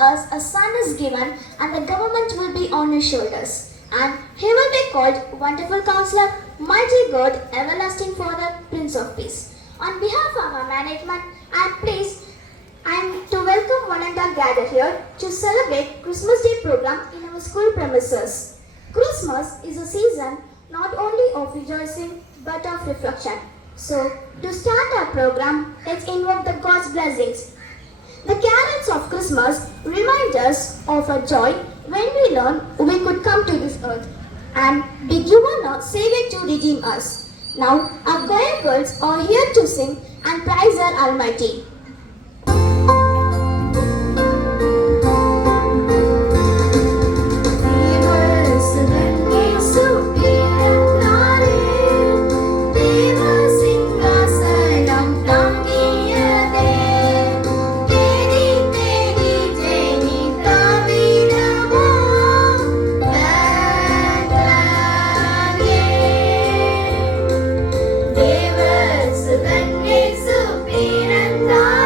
us a son is given, and the government will be on his shoulders. And he will be called Wonderful Counselor, Mighty God, Everlasting Father, Prince of Peace. On behalf of our management, I am to welcome one and all gathered here to celebrate Christmas Day program in our school premises. Christmas is a season not only of rejoicing but of reflection. So, to start our program, let's invoke the God's blessings. The carols of Christmas remind us of a joy when we learn we could come to this earth and be given a Savior to redeem us. Now, our choir girls are here to sing and praise our Almighty. Yesu pirandaare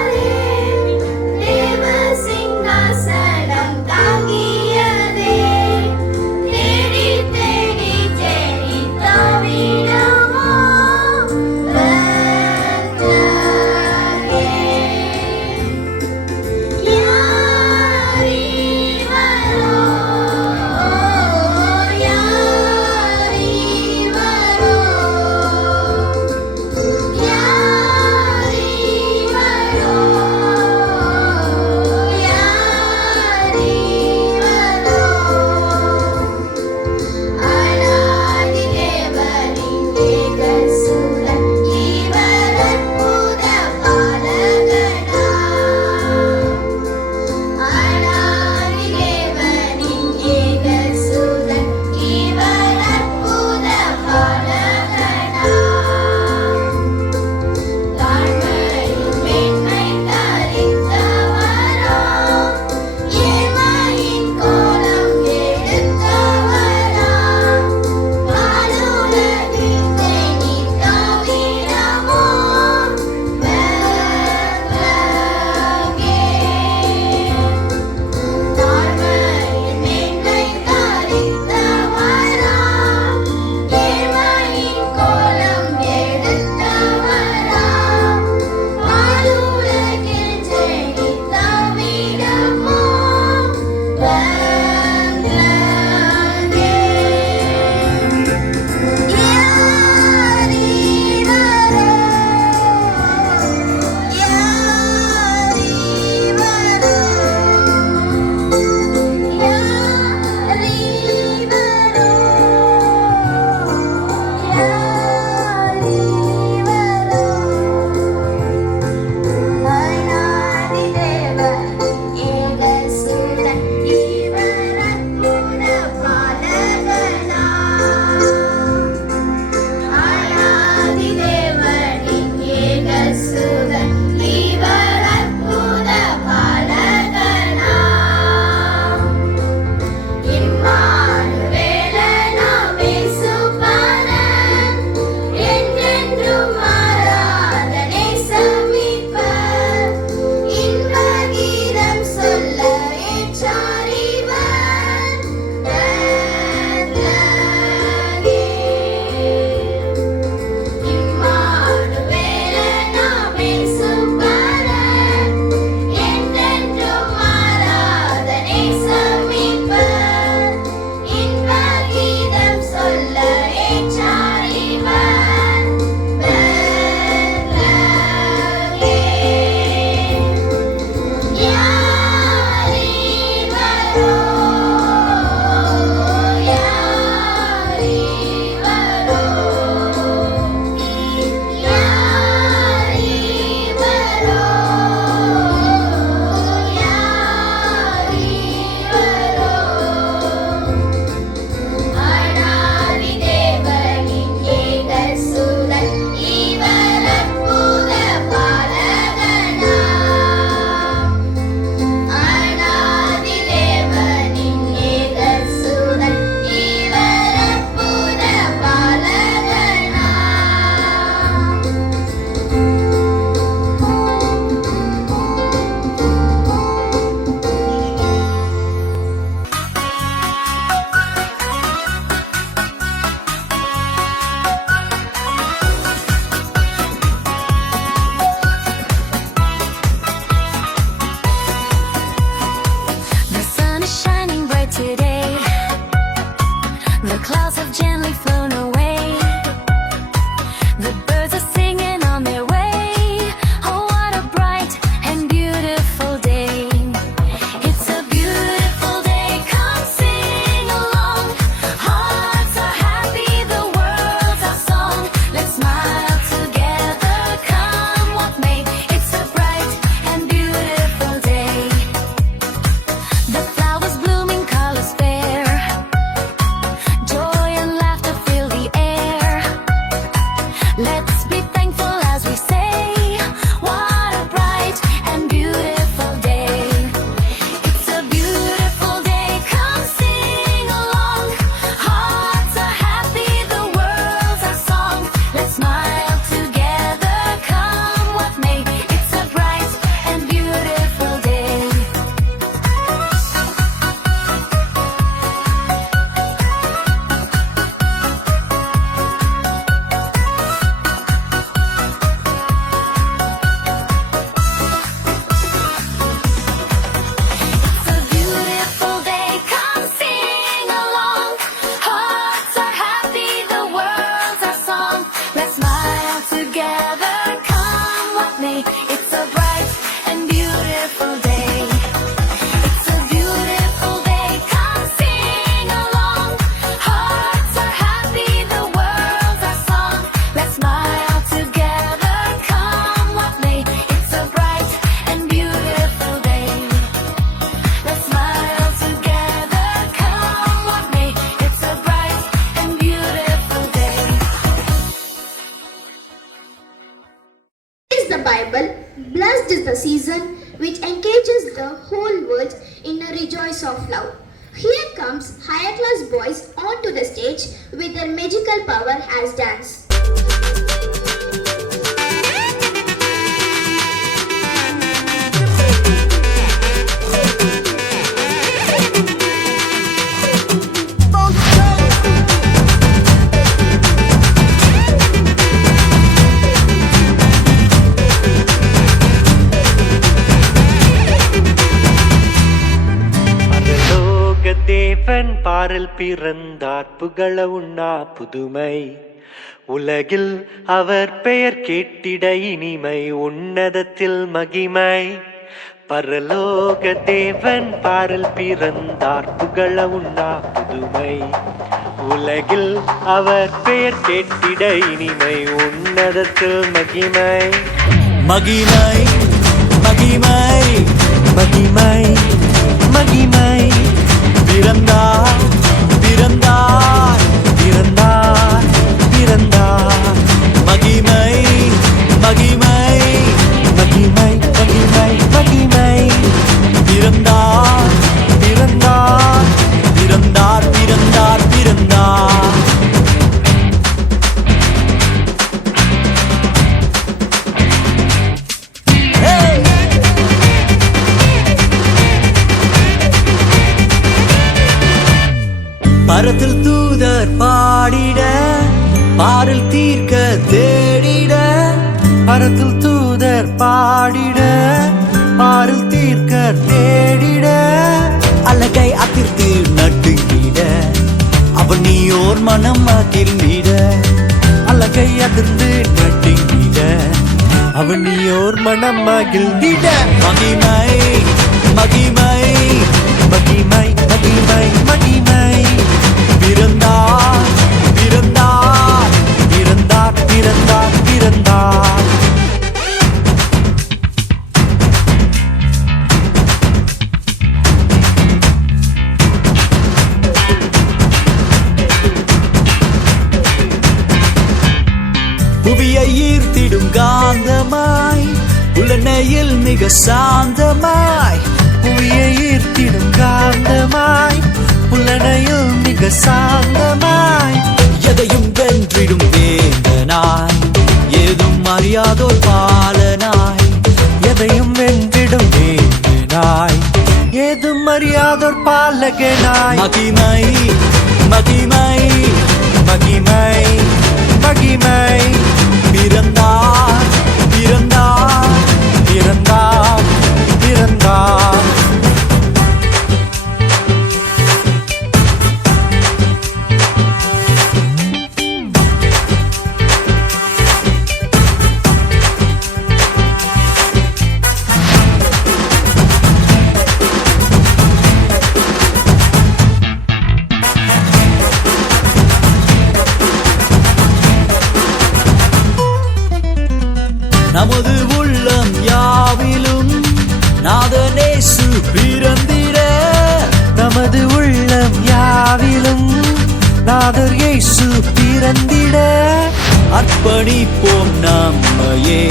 says the Bible, blessed is the season which engages the whole world in a rejoice of love. Here comes higher class boys onto the stage with their magical power as dance. தேவன் பாரில் பிறந்தார் புகழ உண்ணா புதுமை உலகில் அவர் பெயர் கேட்டிட இனிமை உன்னதத்தில் மகிமை பரலோக தேவன் பாரில் பிறந்தார் புகழ உண்ணா புதுமை உலகில் அவர் பெயர் கேட்டிட இனிமை உன்னதத்தில் மகிமை மகிமை மகிமை மகிமை மகிமை பிறந்தார் பிறந்தார் பிறந்தார் பிறந்தார் மகிமை மகிமை மகிமை மகிமை மகிமை பிறந்தார் பிறந்தார் பிறந்தார் பிறந்தார் பிறந்தார் பரத்தில் தூதர் பாடிட பாரில் தீர்க்க தேடிட பரத்தில் தூதர் பாடிட பாரில் தீர்க்க தேடிட அழகை அதிர்த்து நட்டுங்கிட அவன் நீயோர் மனம் மகிழ்ந்திட அழகை அதிர்ந்து நட்டுங்கிட அவன் நீயோர் மனம் மகிழ்ந்திட மகிமை மகிமை மகிமை மகிமை மகிமை பிறந்தார் பிறந்தார் பிறந்தார் பிறந்தார் பிறந்தார் புவியை ஈர்த்திடும் காந்தமாய் உலனையில் மிக சாந்தமாய் புவியை ஈர்த்திடும் காந்தமாய் புலனையில் மிக சாந்தமாய் எதையும் வென்றிடும் வேந்தனாய் ஏதும் அறியாதோர் பாலனாய் எதையும் வென்றிடும் வேந்தனாய் ஏதும் அறியாதோர் பாலகனாய் மகிமை மகிமை மகிமை மகிமை பிறந்தார் பிறந்தார் பிறந்தார் பிறந்தார் நமது உள்ளம் யாவிலும் நாதனேசு பிறந்திட நமது உள்ளம் யாவிலும் நாதர் இயேசு பிறந்திட அர்ப்பணிப்போம் நம்மையே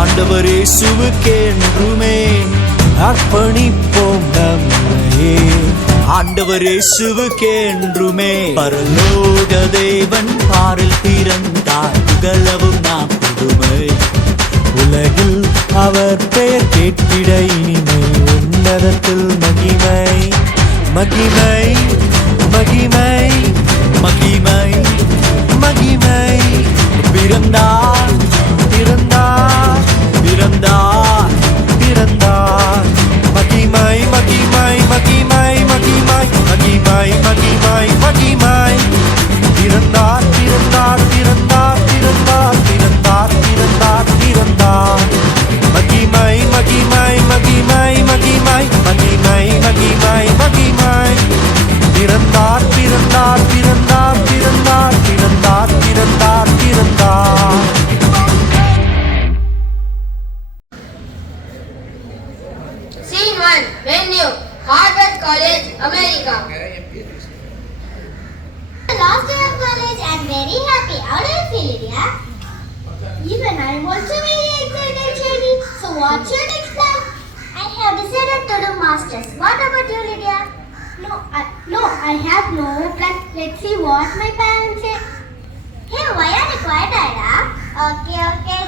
ஆண்டவர் இயேசுவுக்கென்றுமே அர்ப்பணிப்போம் நம்மையே ஆண்டவர் இயேசுவுக்கென்றுமே பரலோக தேவன் பாரில் பிறந்தார் புகழவும் நாம் புதுமை உலகில் அவர் பெயர் கேட்டிட இனிமை உன்னதத்தில் மகிமை மகிமை மகிமை மகிமை மகிமை பிறந்தார் பிறந்தார் பிறந்தார் பிறந்தார் மகிமை மகிமை மகிமை மகிமை மகிமை மகிமை மகிமை பிறந்தார் பிறந்தார் பிறந்தார் பிறந்தார் பிறந்தார் பிறந்தார் பிறந்தார் மகிமை மகிமை மகிமை மகிமை மகிமை மகிமை மகிமை பிறந்தார் பிறந்தார் பிறந்தார் பிறந்தார் பிறந்தார் பிறந்தார் பிறந்தார். Scene 1. Venue. Harvard College, America. Last day of college, I'm very happy. How do you feel, Ilya? Even I'm also very excited. what should I explain? I have decided to do masters. What about you, Lydia? No, I have no plan. Let's see what my parents say. Hey, why are you quiet, Ida? Okay,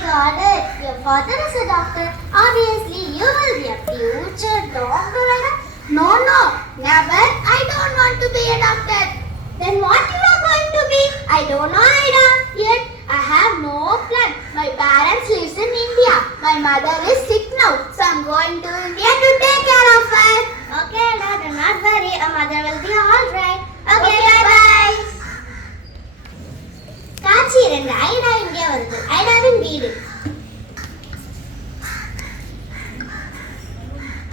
got it. Your father is a doctor. Obviously, you will be a future doctor, Ida. No, never. I don't want to be a doctor. Then what you are going to be? I don't know, Ida. Yet, I have no plan. My parents live in India. My mother is sick now. So, I'm going to India to take care of her. Okay, Ida, do not worry. Our mother will be alright. Okay, bye. காட்சி 2 ஐடா இங்கே வருது. ஐடாவின் வீடு.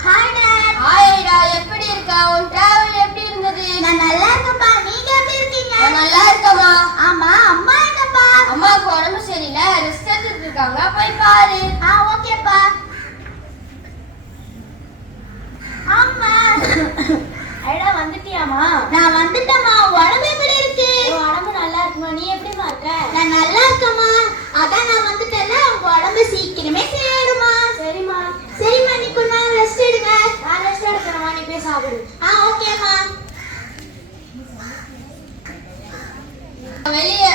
Hi dad. Hi ஐடா, எப்படி இருக்க? உன் travel எப்படி இருந்தது? நான் நல்லா இருக்கேன்ப்பா. நீங்க எப்படி இருக்கீங்க? நான் நல்லா இருக்கேம்மா. ஆமா, அம்மா எங்கப்பா? அம்மாவுக்கு உடம்பு சரியில்லை, ரெஸ்ட் எடுத்துட்டு இருக்காங்க, போய் பாரு. ஓகேப்பா. அம்மா. ஐடா வந்துட்டியாமா? நான் வந்துட்டேம்மா. உடம்பு எப்படி இருக்கு? உடம்பு நல்லா இருக்குமா? நீ எப்படிமா இருக்க? நான் நல்லா இருக்கேம்மா. அதான் நான் வந்துட்டேன்ல, உங்க உடம்பு சீக்கிரமே சரியாயிடுமா. சரிம்மா, நீ கொஞ்ச நேரம் ரெஸ்ட் எடுங்க. நான் ரெஸ்ட் எடுக்கிறேம்மா, நீ போய் சாப்பிடு. ஓகேம்மா. வெளியே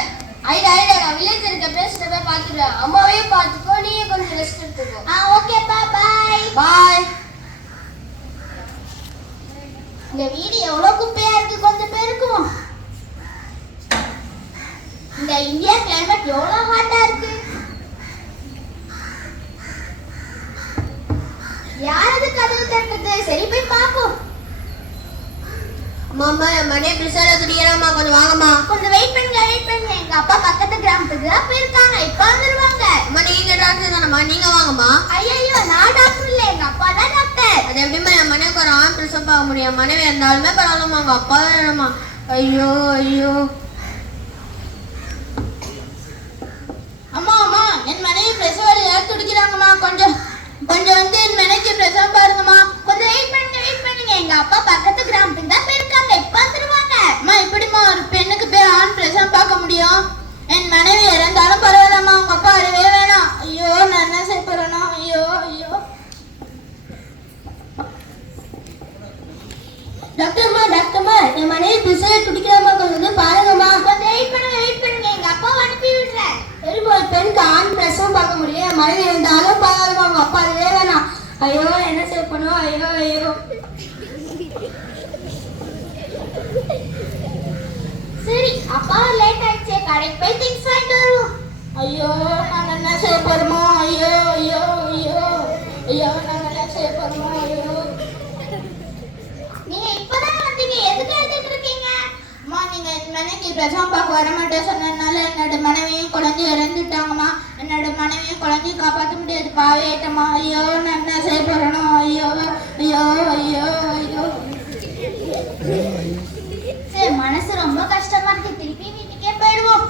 ஐடா நான் வில்லேஜ் இருக்க பேசிட்டு போய் பார்த்துடுறேன். அம்மாவையும் பார்த்துக்கோ, நீயும் கொஞ்சம் ரெஸ்ட் எடுத்துக்கோ. ஓகேப்பா, பாய். இந்த வீடு எவ்வளவு குப்பையா இருக்கு, கொஞ்சம் பேருக்கும். இந்த இந்தியா கிளைமேட் எவ்வளவு ஹாட்டா இருக்கு. யாரது கதவு தட்டுறது? சரி போய் பாப்போம். மாமா மனே பிரிசால குடியறமா, கொஞ்சம் வாங்கம்மா. கொஞ்சம் வெயிட் பண்ணுங்க. எங்க அப்பா பக்கத்து கிராமத்துக்கு தான் போயிருக்காங்க, இப்ப வந்துருவாங்க. அம்மா நீங்க டாக்டர் தானம்மா, நீங்க வாங்கம்மா. ஐயோ, நான் டாக்டர் இல்ல, எங்க அப்பா தான் டாக்டர். அது எப்படிம்மா என் மனைவிக்கு ஒரு ஆண் பிரசவம் பார்க்க முடியும்? மனைவி இருந்தாலுமே பரவாயில்லம்மா, உங்க அப்பா வேணுமா? ஐயோ. அம்மா, என் மனைவி பிரசவ வலியா துடிக்கிறாங்கம்மா. கொஞ்சம் வந்து என் மனைவிக்கு பிரசவம் பாருங்கம்மா. கொஞ்சம் வெயிட் பண்ணுங்க. எங்க அப்பா பக்கத்து கிராமத்துக்கு தான் போயிருக்காங்க, இப்ப வந்துருவாங்க. அம்மா, எப்படிம்மா ஒரு பெண்ணுக்கு போய் ஆண் பிரசவம் பார்க்க முடியும்? என் மனைவி இறந்தாலும் பரவாயில்லம்மா, உங்க அப்பா அழவே வேணாம். ஐயோ, நான் என்ன செய்ய போறேனோ? ஐயோ. டாக்டர்மா, என் மனைவி பிரசவ துடிக்கிறாமா, கொஞ்சம் வந்து பாருங்கம்மா. கொஞ்சம் வெயிட் பண்ணுங்க. எங்க அப்பா அனுப்பி விடுறேன். சரிம்மா, பெண்ணுக்கு ஆண் பிரசவம் பார்க்க முடியும். என் மனைவி இருந்தாலும் பரவாயில்லம்மா, உங்க அப்பா அழவே வேணாம். ஐயோ, என்ன செய்ய போனோம்? ஐயோ. சரி, அப்பா லேட் ஆயிடுச்சு, கடைக்கு போய் திங்ஸ் வாங்கிட்டு வருவோம். ஐயோ, நான் என்ன செய்ய போறோமோ? ஐயோ, நான் என்ன செய்ய போறோமோ? ஐயோ. நீங்க இப்பதான் வந்தீங்க, எதுக்கு எழுதிட்டு இருக்கீங்க? அம்மா, நீங்க மனைவிக்கு பிரசவம் பார்க்க வர மாட்டேன் சொன்னதுனால என்னோட மனைவியும் குழந்தை இறந்துட்டாங்கம்மா. என்னோட மனைவியும் குழந்தையும் காப்பாற்ற முடியாது, பாவேட்டம்மா. ஐயோ, நான் என்ன செய்ய போறேனோ? ஐயோ. சரி, மனசு ரொம்ப கஷ்டமா இருக்கு, திருப்பி வீட்டுக்கே போயிடுவோம்.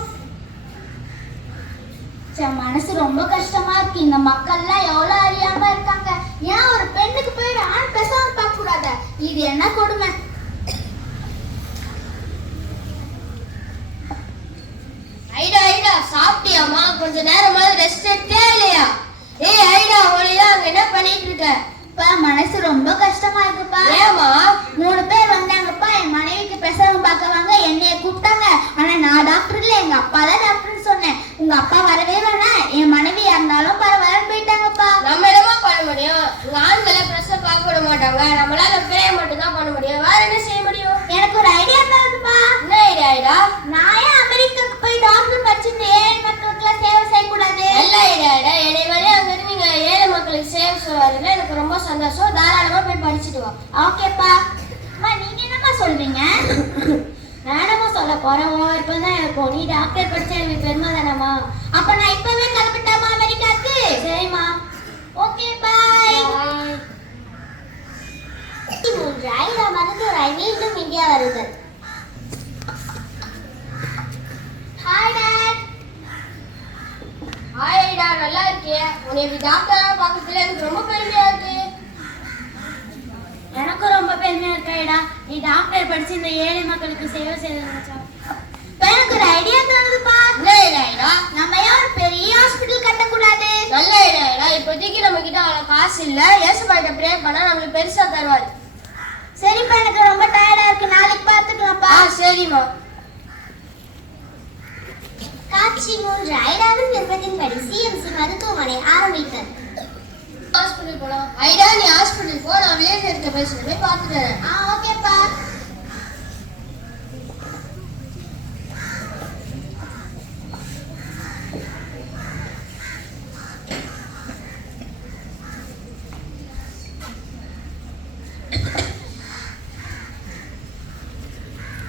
மனசு ரொம்ப கஷ்டமா இருக்கு. இந்த மக்கள்லாம் எவ்வளவு அறியாம இருக்காங்க. ஏன் ஒரு பெண்ணுக்கு போய் ஆண் பிரசவம் பார்க்க கூடாது? இது என்ன கொடுமை? ஐடா சாப்பிட்டியாம்மா? கொஞ்ச நேரமாவது ரெஸ்ட் எடுத்தே இல்லையா? ஐடா, ஒளியா அங்க என்ன பண்ணிட்டு இருக்க? மனசு ரொம்ப கஷ்டமா இருக்குப்பா. ஏமா? 3 பேர் வந்தாங்கப்பா, என் மனைவிக்கு பிரசவம் பார்க்க வாங்க, என்னைய கூப்பிட்டாங்க. ஆனா நான் டாக்டர் இல்ல, எங்க அப்பா தான் டாக்டர்னு சொன்னேன். உங்க அப்பா வரவே வேணாம், என் மனைவி இருந்தாலும் பரவாயில்லன்னு போயிட்டாங்கப்பா. நம்ம என்னமா பண்ண முடியும்? உங்க ஆண்களை பிரசவம் பார்க்க விட மாட்டாங்க, நம்மளால பிரே மட்டும் தான் பண்ண முடியும். வேற என்ன செய்ய முடியும்? எனக்கு ஒரு ஐடியா தருதுப்பா. என்ன ஐடியா? நான் ஏன் அமெரிக்காக்கு போய் டாக்டர் படிச்சுட்டு ஏழை மக்களுக்குலாம் சேவை செய்யக்கூடாது? நல்ல ஐடியா. என்னை வழி அங்க இருந்து நீங்க ஏழை மக்களுக்கு சேவை செய்வாருல, எனக்கு ரொம்ப சந்தோஷம். தாராளமா போய் படிச்சுட்டு வா. ஓகேப்பா. அம்மா, நீங்க என்னம்மா சொல்றீங்க? நானம்மா சொல்ல போறேன், உன் விருப்பம் தான் இருக்கும். நீ டாக்டர் படிச்சா எனக்கு பெருமை தானம்மா. அப்ப நான் இப்பவே கிளம்பிட்டாமா அமெரிக்காக்கு? சரிம்மா. ஓகே, பாய். 3 ஐடா மருத்துவராய் மீண்டும் இந்தியா வருதல். Hi dad. ஐடா, நல்லா இருக்கிய? உன்னை இப்படி டாக்டரா பார்க்கறதுல எனக்கு ரொம்ப பெருமையா இருக்கு. எனக்கும் ரொம்ப பெருமையா இருக்கா. நீ டாக்டர் படிச்சு இந்த ஏழை மக்களுக்கு சேவை செய்யணும். எனக்கு ஒரு ஐடியா தருதுப்பா. என்ன ஐடியா? நம்ம ஏன் ஒரு பெரிய ஹாஸ்பிடல் கட்டக்கூடாது? நல்ல ஐடியா. இப்போ இப்போதைக்கு நம்ம கிட்ட அவ்வளோ காசு இல்ல. ஏசப்பாட்ட ப்ரே பண்ணா நம்மளுக்கு பெருசா தருவாரு. சரிப்பா, எனக்கு ரொம்ப டயர்டா இருக்கு, நாளைக்கு பார்த்துக்கலாம்ப்பா. சரிம்மா. காட்சி 3. ஐடாவின் விருப்பத்தின்படி சிஎம்சி மருத்துவமனை ஆரம்பித்தது. ஹாஸ்பிட்டல் போலாம். ஐடா, நீ ஹாஸ்பிட்டல் போ, நான் வில்லேஜ் எடுத்த பேசுறேன், போய் பார்த்துட்டு வரேன். ஓகேப்பா.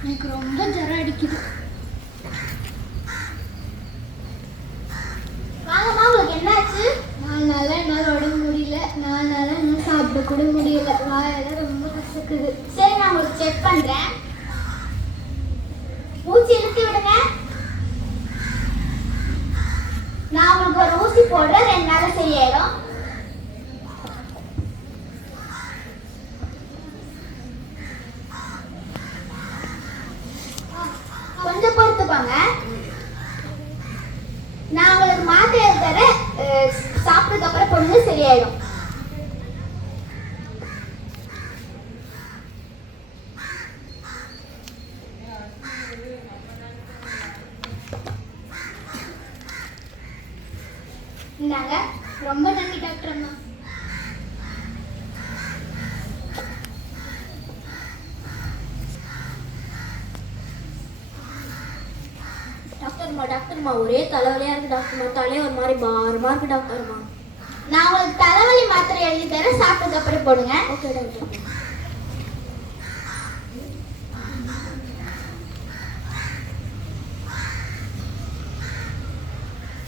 எனக்கு ரொம்ப ஜரம் அடிக்குது. வாங்கம்மா, உங்களுக்கு என்னாச்சு? 4 நாளா என்னால் உடம்பு முடியல. 4 நாளா இன்னும் சாப்பிட கூட முடியல. வாயெல்லாம் ரொம்ப கசக்குது. சரி, நான் உங்களுக்கு செக் பண்றேன். ஊசி இழுத்து விடுங்க. நான் உங்களுக்கு ஒரு ஊசி போடுறேன், 2 நாள்ல சரியாயிடும். கொஞ்சம் பொறுத்துப்பாங்க. நான் உங்களுக்கு மாத்திரை தரேன், சாப்பிட்டதுக்கு அப்புறம் பொண்ணு சரியாயிடும். இந்தாங்க. ரொம்ப நன்றி டாக்டர் அம்மா. டாக்டர்மா ஒரே தலைவலியா இருக்கு டாக்டர்மா. தலையே ஒரு மாதிரி பாரமா இருக்கு டாக்டர்மா. நான் உங்களுக்கு தலைவலி மாத்திரை எழுதி தரேன், சாப்பிட்டதுக்கு அப்புறம் போடுங்க. Okay doctor.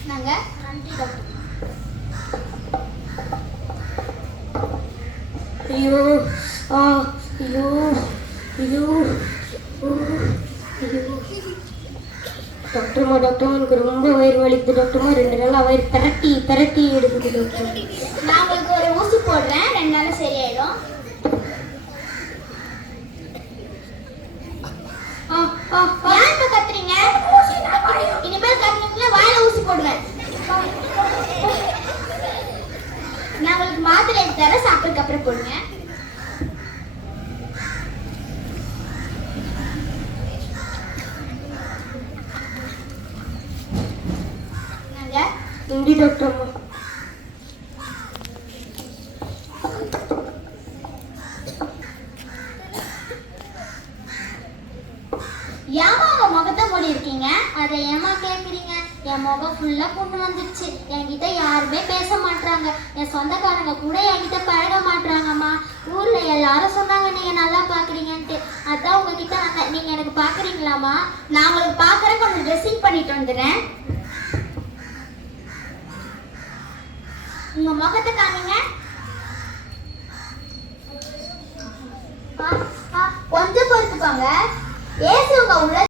நாங்க நன்றி டாக்டர். ஐயோ ஐயோ ஐயோ ஐயோ டாக்டர்மா, எனக்கு ரொம்ப வயிறு வலிக்குது டாக்டர்மா. 2 நாளா வயிறு பிரட்டி எடுக்குது டாக்டர். நான் உங்களுக்கு ஒரு ஊசி போடுறேன், 2 நாள்ல சரியாயிடும். ஏன் இப்ப கத்துறீங்க? இனிமேல் கத்துறீங்களா வாயில ஊசி போடுங்க. நான் உங்களுக்கு மாத்திரை எடுத்து தரேன், சாப்பிட்டதுக்கு அப்புறம் போடுங்க. நன்றி டாக்டர். ஏமா உங்க முகத்தை மூடி இருக்கீங்க? அதை ஏமா கேக்குறீங்க? என் முகம் ஃபுல்லா புண்ணு வந்துருச்சு. என்கிட்ட யாருமே பேச மாட்டாங்க. என் சொந்தக்காரங்க கூட என்கிட்ட பழக மாட்டாங்கம்மா. ஊர்ல எல்லாரும் சொன்னாங்க நீங்க நல்லா பாக்குறீங்கன்ட்டு. அதான் உங்ககிட்ட வந்தேன். நீங்க எனக்கு பாக்குறீங்களாமா? நான் உங்களுக்கு பாக்குறேன், கொஞ்சம் ட்ரெஸ்ஸிங் பண்ணிட்டு வந்துடுறேன். உங்க முகத்தை காமிங்க. கொஞ்சம் பொறுத்துக்கோங்க. ஏசு உங்க உள்ள